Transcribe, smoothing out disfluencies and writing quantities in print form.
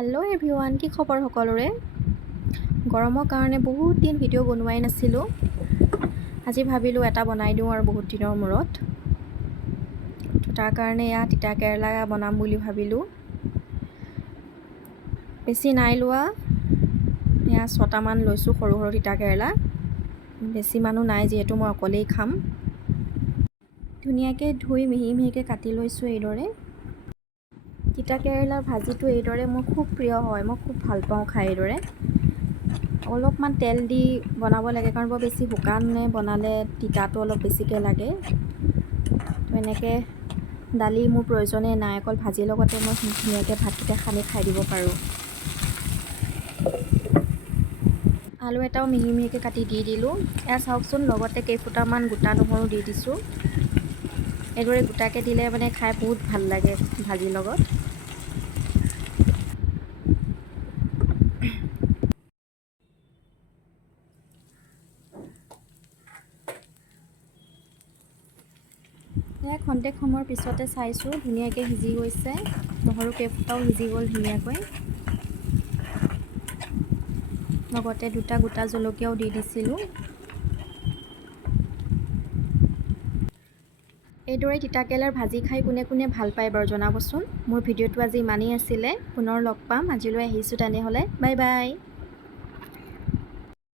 Hello' everyone, কি খবৰ সকলোৰে? গৰমৰ কাৰণে বহুত দিন ভিডিঅ' বনোৱাই নাছিলোঁ। আজি ভাবিলোঁ এটা বনাই দিওঁ আৰু বহুত দিনৰ মূৰত। তাৰ কাৰণে এয়া তিতা কেৰেলা বনাম বুলি ভাবিলোঁ। বেছি নাই লোৱা, এয়া 6টামান লৈছোঁ সৰু সৰু তিতা কেৰেলা। বেছি মানুহ নাই যিহেতু মই অকলেই খাম। ধুনীয়াকৈ ধুই মিহি মিহিকৈ কাটি লৈছোঁ এইদৰে। তিতা কেৰেলাৰ ভাজিটো এইদৰে মোৰ খুব প্ৰিয় হয়, মই খুব ভাল পাওঁ খাই এইদৰে। অলপমান তেল দি বনাব লাগে কাৰণ বৰ বেছি শুকানে বনালে তিতাটো অলপ বেছিকৈ লাগে। তো এনেকৈ দালি মোৰ প্ৰয়োজনেই নাই, অকল ভাজিৰ লগতে মই ধুনীয়াকৈ ভাতকেইটা সানি খাই দিব পাৰোঁ। আলু এটাও মিহি মিহিকৈ কাটি দি দিলোঁ। এয়া চাওকচোন, লগতে কেইফুটামান গোটা নহৰু দি দিছোঁ। এইদৰে গোটাকৈ দিলে মানে খাই বহুত ভাল লাগে ভাজিৰ লগত। খন্তেক সময়ৰ পিছতে চাইছোঁ ধুনীয়াকৈ সিজি গৈছে। নহৰু কেইফুটাও সিজি গ'ল ধুনীয়াকৈ। লগতে দুটা গোটা জলকীয়াও দি দিছিলোঁ। এইদৰে তিতাকেৰেলাৰ ভাজি খাই কোনে কোনে ভাল পায় বাৰু জনাবচোন। মোৰ ভিডিঅ'টো আজি ইমানেই আছিলে। পুনৰ লগ পাম। আজিলৈ আহিছোঁ তেনেহ'লে, বাই বাই।